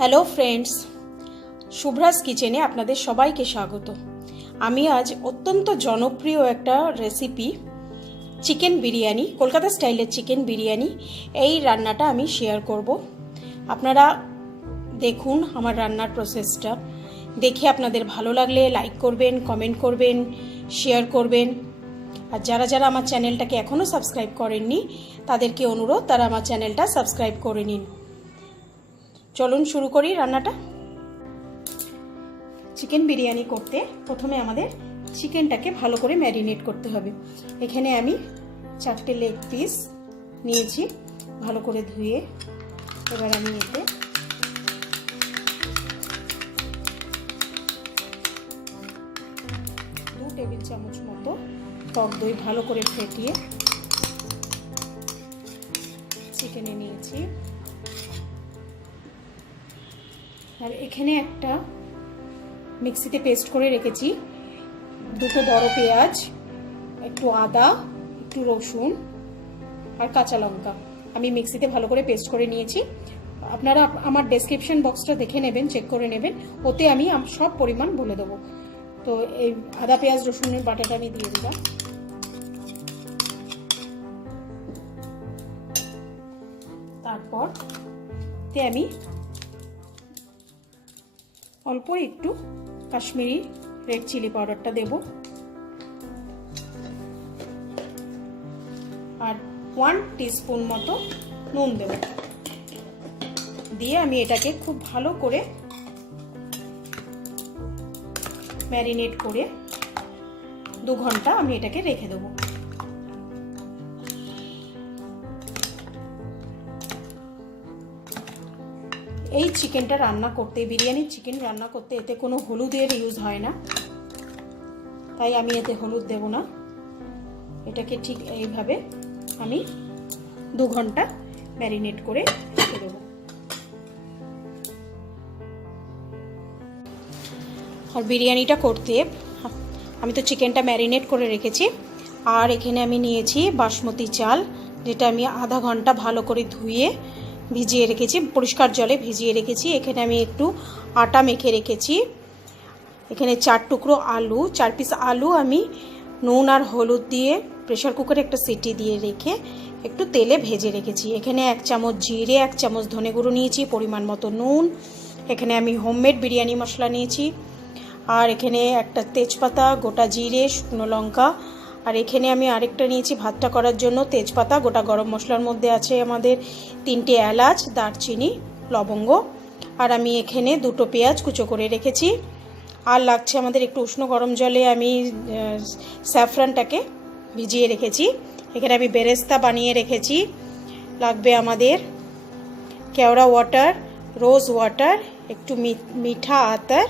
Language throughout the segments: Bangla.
হ্যালো ফ্রেন্ডস, শুভ্রাস কিচেনে আপনাদের সবাইকে স্বাগত। আমি আজ অত্যন্ত জনপ্রিয় একটা রেসিপি চিকেন বিরিয়ানি, কলকাতা স্টাইলের চিকেন বিরিয়ানি, এই রান্নাটা আমি শেয়ার করব। আপনারা দেখুন আমার রান্নার প্রসেসটা। দেখে আপনাদের ভালো লাগলে লাইক করবেন, কমেন্ট করবেন, শেয়ার করবেন। আর যারা যারা আমার চ্যানেলটাকে এখনও সাবস্ক্রাইব করেননি তাদেরকে অনুরোধ তারা আমার চ্যানেলটা সাবস্ক্রাইব করে নিন। চলুন শুরু করি রান্নাটা। চিকেন বিরিয়ানি করতে প্রথমে আমাদের চিকেনটাকে ভালো করে ম্যারিনেট করতে হবে। এখানে আমি 4টে লেগ পিস নিয়েছি, ভালো করে ধুয়ে। এবার আমি এতে দু টেবিল চামচ মতো টক দই ভালো করে ফেটিয়ে চিকেনে নিয়েছি। আর এখানে একটা মিক্সিতে পেস্ট করে রেখেছি, দুটো বড় পেঁয়াজ, একটু আদা, একটু রসুন আর কাঁচা লঙ্কা আমি মিক্সিতে ভালো করে পেস্ট করে নিয়েছি। আপনারা আমার ডেসক্রিপশন বক্সটা দেখে নেবেন, চেক করে নেবেন, ওতে আমি সব পরিমাণ বলে দেবো। তো এই আদা পেঁয়াজ রসুনের বাটাটা আমি দিয়ে দিলাম। তারপর আমি অল্প একটু কাশ্মীরি রেড চিলি পাউডারটা দেব, আর 1 টিস্পুন মতো নুন দেব। দিয়ে আমি এটাকে খুব ভালো করে ম্যারিনেট করে 2 ঘন্টা আমি এটাকে রেখে দেবো। এই চিকেনটা রান্না করতে, বিরিয়ানির চিকেন রান্না করতে এতে কোনো হলুদের ইউজ হয় না, তাই আমি এতে হলুদ দেব না। এটাকে ঠিক এইভাবে আমি 2 ঘন্টা ম্যারিনেট করে রেখে দেব। আর বিরিয়ানিটা করতে আমি তো চিকেনটা ম্যারিনেট করে রেখেছি, আর এখানে আমি নিয়েছি বাসমতি চাল, যেটা আমি আধা ঘন্টা ভালো করে ধুয়ে ভিজিয়ে রেখেছি, পরিষ্কার জলে ভিজিয়ে রেখেছি। এখানে আমি একটু আটা মেখে রেখেছি। এখানে 4 টুকরো আলু, 4 পিস আলু আমি নুন আর হলুদ দিয়ে প্রেশার কুকারে একটা সিটি দিয়ে রেখে একটু তেলে ভেজে রেখেছি। এখানে 1 চামচ জিরে, 1 চামচ ধনে গুঁড়ো নিয়েছি, পরিমাণ মতো নুন। এখানে আমি হোমমেড বিরিয়ানি মশলা নিয়েছি, আর এখানে একটা তেজপাতা, গোটা জিরে, শুকনো লঙ্কা, আর এখানে আমি আরেকটা নিয়েছি ভাতটা করার জন্য তেজপাতা। গোটা গরম মশলার মধ্যে আছে আমাদের 3টে এলাচ, দারচিনি, লবঙ্গ, আর আমি এখানে 2টো পেঁয়াজ কুচো করে রেখেছি। আর লাগছে আমাদের একটু উষ্ণ গরম জলে আমি স্যাফরানটাকে ভিজিয়ে রেখেছি। এখানে আমি বেরেস্তা বানিয়ে রেখেছি। লাগবে আমাদের কেওড়া ওয়াটার, রোজ ওয়াটার, একটু মিঠা আতর,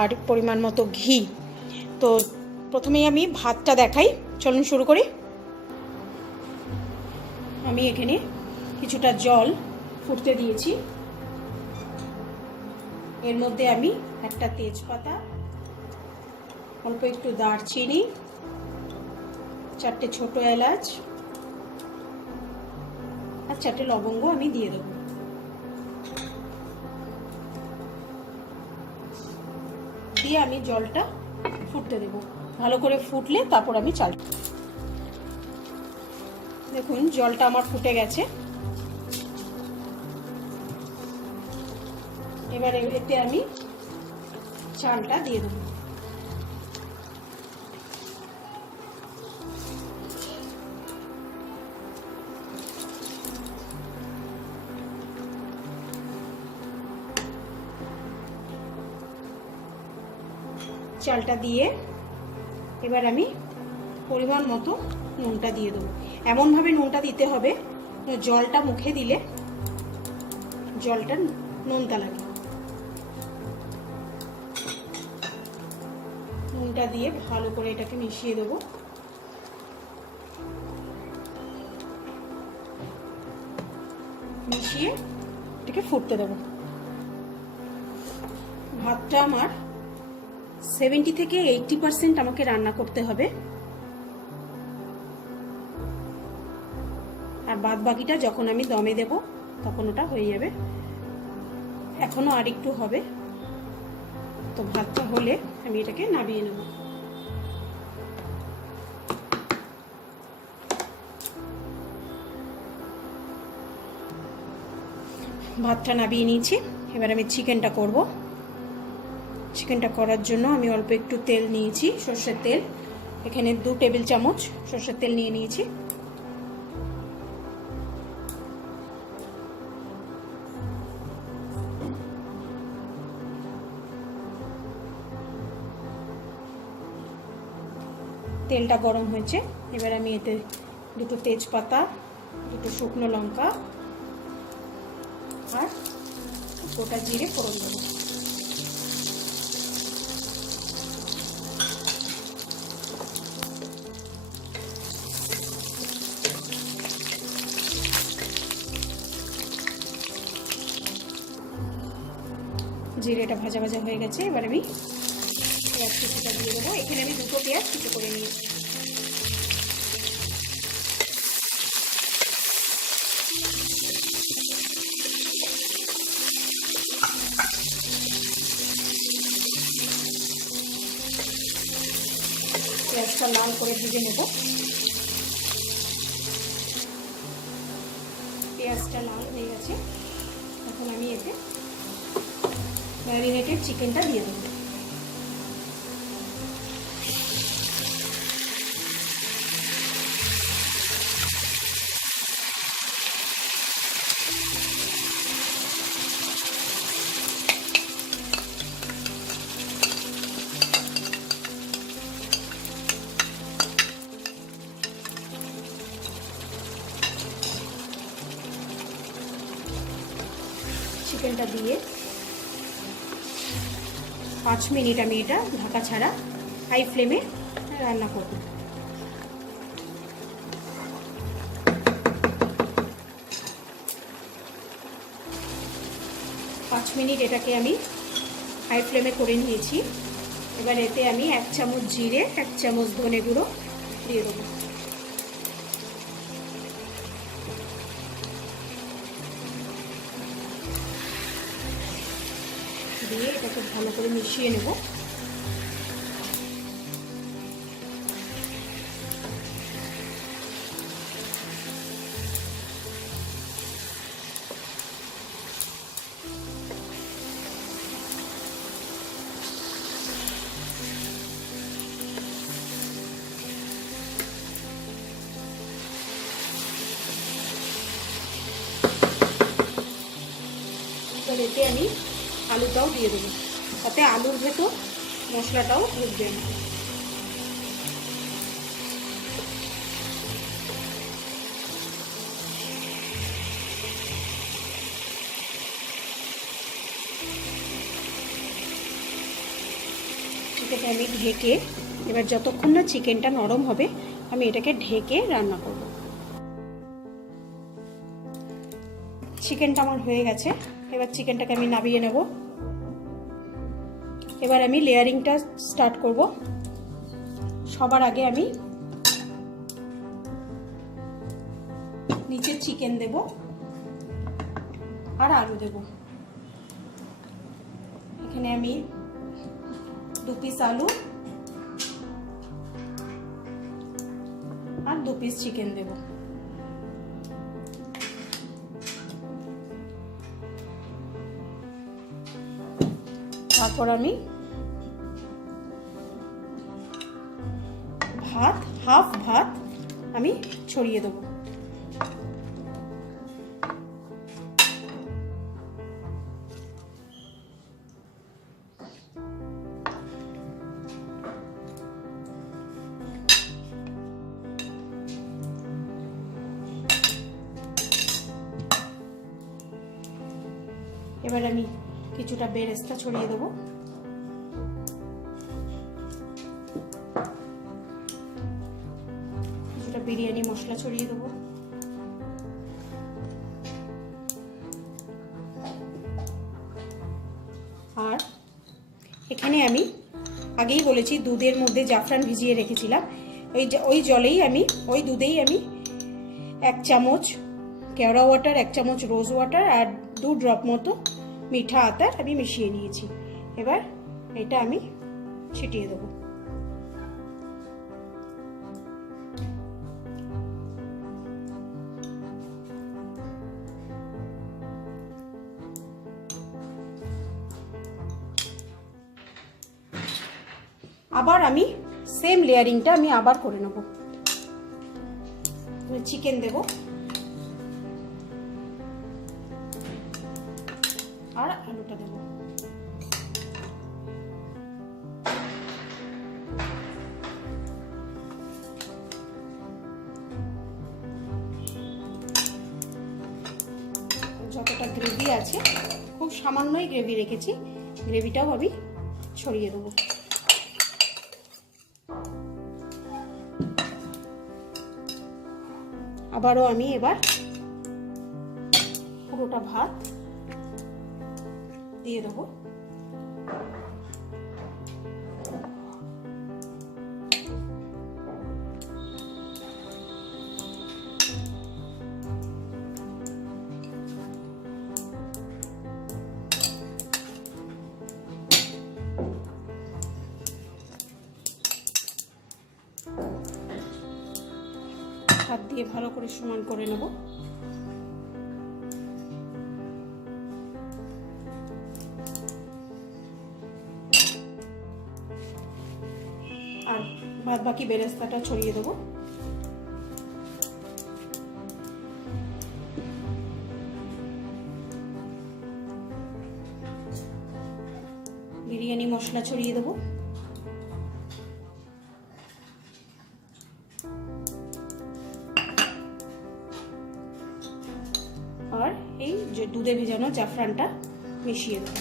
আর পরিমাণ মতো ঘি। তো প্রথমেই আমি ভাতটা দেখাই, চলুন শুরু করি। আমি এখানে কিছুটা জল ফুটতে দিয়েছি। এর মধ্যে আমি একটা তেজপাতা, অল্প একটু দারচিনি, 4টে ছোট এলাচ আর 4টে লবঙ্গ আমি দিয়ে দেবো। দিয়ে আমি জলটা ফুটতে দেবো। ভালো করে ফুটলে তারপর আমি চাল। দেখুন জলটা আমার ফুটে গেছে। এবার এতে আমি চালটা দিয়ে দেবো। চালটা দিয়ে এবার আমি পরিমাণ মতো নুনটা দিয়ে দেবো। এমনভাবে নুনটা দিতে হবে জলটা মুখে দিলে জলটা নোনতা লাগে। নুনটা দিয়ে ভালো করে এটাকে মিশিয়ে দেবো। মিশিয়ে এটাকে ফুটতে দেবো। ভাতটা আমার 70 থেকে 80% আমাকে রান্না করতে হবে, আর বাদ বাকিটা যখন আমি দমে দেব তখন ওটা হয়ে যাবে। এখনো আর একটু হবে, তো ভাতটা হলে আমি এটাকে নামিয়ে নেব। ভাতটা নামিয়ে নিয়েছি, এবার আমি চিকেনটা করব। চিকেনটা করার জন্য আমি অল্প একটু তেল নিয়েছি, সর্ষের তেল। এখানে 2 টেবিল চামচ সর্ষের তেল নিয়ে নিয়েছি। তেলটা গরম হয়েছে, এবার আমি এতে 2টো তেজপাতা, 2টো শুকনো লঙ্কা আর গোটা জিরে ফোড়ন দেবো। জিরেটা ভাজা ভাজা হয়ে গেছে, এবার আমি পেঁয়াজ কুচিটা দিয়ে দেবো। এখানে আমি 2টো পেঁয়াজ কুচি করে নিয়েছি। পেঁয়াজটা লাল করে ভেজে নেব। পেঁয়াজটা লাল হয়ে গেছে, এখন আমি এতে ম্যারিনেটেড চিকেনটা দিয়ে দেবো। চিকেনটা দিয়ে 5 মিনিট আমি এটা ঢাকা ছাড়া হাই ফ্লেমে রান্না করব। 5 মিনিট এটাকে আমি হাই ফ্লেমে করে নিয়েছি। এবার এতে আমি 1 চামচ জিরে, 1 চামচ ধনে গুঁড়ো দিয়ে দেবো। দিয়ে এটাকে ভালো করে মিশিয়ে নেব। এতে আমি আলুটাও দিয়ে দেবো, তাতে আলুর ভেতর মশলাটাও ঢুকবে না। এটাকে আমি ঢেকে, এবার যতক্ষণ না চিকেনটা নরম হবে আমি এটাকে ঢেকে রান্না করব। চিকেনটা আমার হয়ে গেছে, এবার চিকেনটাকে আমি নামিয়ে নেব। এবার আমি লেয়ারিংটা স্টার্ট করব। সবার আগে আমি নিচে চিকেন দেব আর আলু দেব। এখানে আমি 2 পিস আলু আর 2 পিস চিকেন দেব। তারপর আমি হাফ ভাত আমি ছড়িয়ে দেবো। এবার আমি কিছুটা বেরেস্তা ছড়িয়ে দেবো। কিছুটা বিরিয়ানি মশলা ছড়িয়ে দেবো। আর এখানে আমি আগেই বলেছি দুধের মধ্যে জাফরান ভিজিয়ে রেখেছিলাম, ওই জলেই আমি, ওই দুধেই আমি 1 চামচ কেওড়া ওয়াটার, 1 চামচ রোজ ওয়াটার আর 2 ড্রপ মতো মিঠা আতর আমি মিশিয়ে নিয়েছি। এবার এটা আমি ছিটিয়ে দেবো। আবার আমি সেম লেয়ারিংটা আমি আবার করে নেব। চিকেন দেব আর আলুটা দেব। যতটা গ্রেভি আছে, খুব সামান্যই গ্রেভি রেখেছি, গ্রেভিটাও আমি ছড়িয়ে দেবো। আবারও আমি এবার পুরোটা ভাত দিয়ে দেবো। হাত দিয়ে ভালো করে সমান করে নেব। আর বাদ বাকি বেরেস্তাটা ছড়িয়ে দেবো। বিরিয়ানি মশলা ছড়িয়ে দেবো। আর এই যে দুধে ভেজানো জাফরানটা মিশিয়ে দেবো।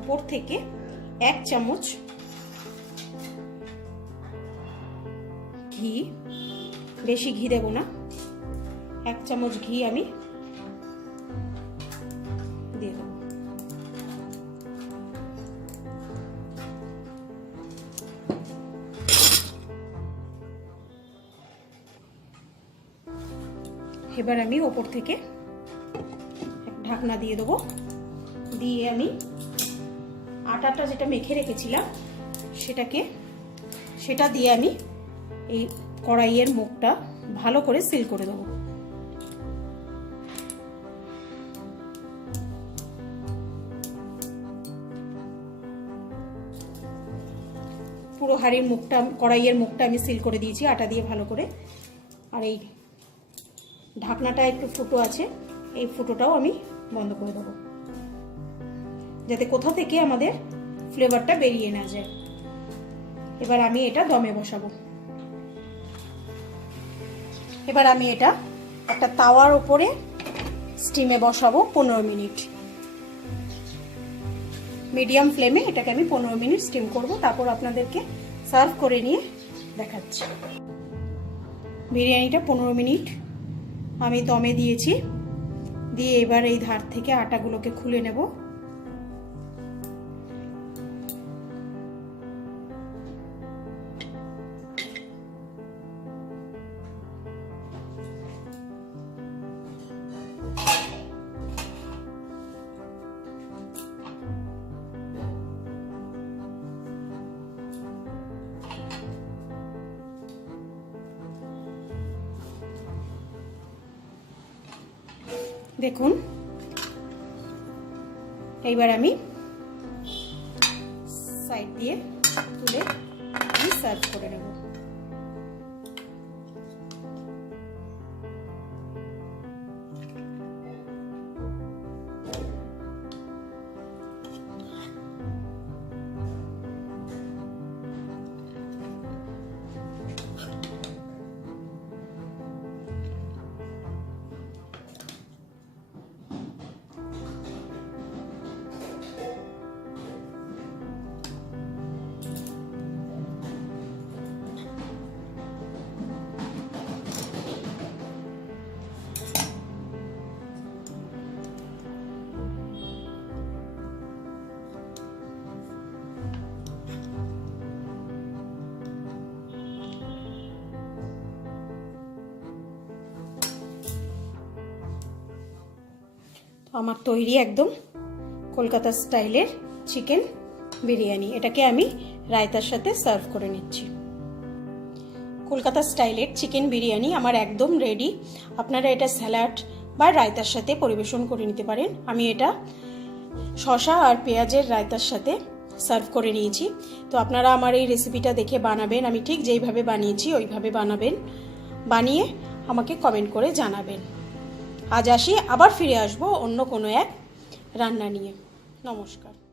উপর থেকে 1 চামচ ঘি, বেশি ঘি দেব না, 1 চামচ ঘি আমি দিয়ে দেব। এবার আমি ওপর থেকে ঢাকনা দিয়ে দেবো। দিয়ে আমি আটাটা যেটা মেখে রেখেছিলাম সেটা দিয়ে আমি এই কড়াইয়ের মুখটা ভালো করে সিল করে দেবো। পুরো হাঁড়ির মুখটা, কড়াইয়ের মুখটা আমি সিল করে দিয়েছি আটা দিয়ে ভালো করে। আর এই ঢাকনাটা একটু ফুটো আছে, এই ফুটোটাও আমি বন্ধ করে দেবো, যাতে কোথা থেকে আমাদের ফ্লেভারটা বেরিয়ে না যায়। এবার আমি এটা দমে বসাবো। এবার আমি এটা একটা তাওয়ার উপরে স্টিমে বসাবো 15 মিনিট। মিডিয়াম ফ্লেমে এটাকে আমি 15 মিনিট স্টিম করব, তারপর আপনাদেরকে সার্ভ করে নিয়ে দেখাচ্ছি। বিরিয়ানিটা 15 মিনিট আমি দমে দিয়েছি। দিয়ে এবার এই ধার থেকে আটাগুলোকে খুলে নেব। দেখুন, এইবার আমি সাইড দিয়ে তুলে আমি সার্ভ করে নেব। আমার তৈরি একদম কলকাতা স্টাইলের চিকেন বিরিয়ানি। এটাকে আমি রায়তার সাথে সার্ভ করে নিচ্ছি। কলকাতা স্টাইলের চিকেন বিরিয়ানি আমার একদম রেডি। আপনারা এটা স্যালাড বা রায়তার সাথে পরিবেশন করে নিতে পারেন। আমি এটা শসা আর পেঁয়াজের রায়তার সাথে সার্ভ করে নিয়েছি। তো আপনারা আমার এই রেসিপিটা দেখে বানাবেন। আমি ঠিক যেইভাবে বানিয়েছি ওইভাবে বানাবেন, বানিয়ে আমাকে কমেন্ট করে জানাবেন। আজ আসি, আবার ফিরে আসবো অন্য কোনো এক রান্না নিয়ে। নমস্কার।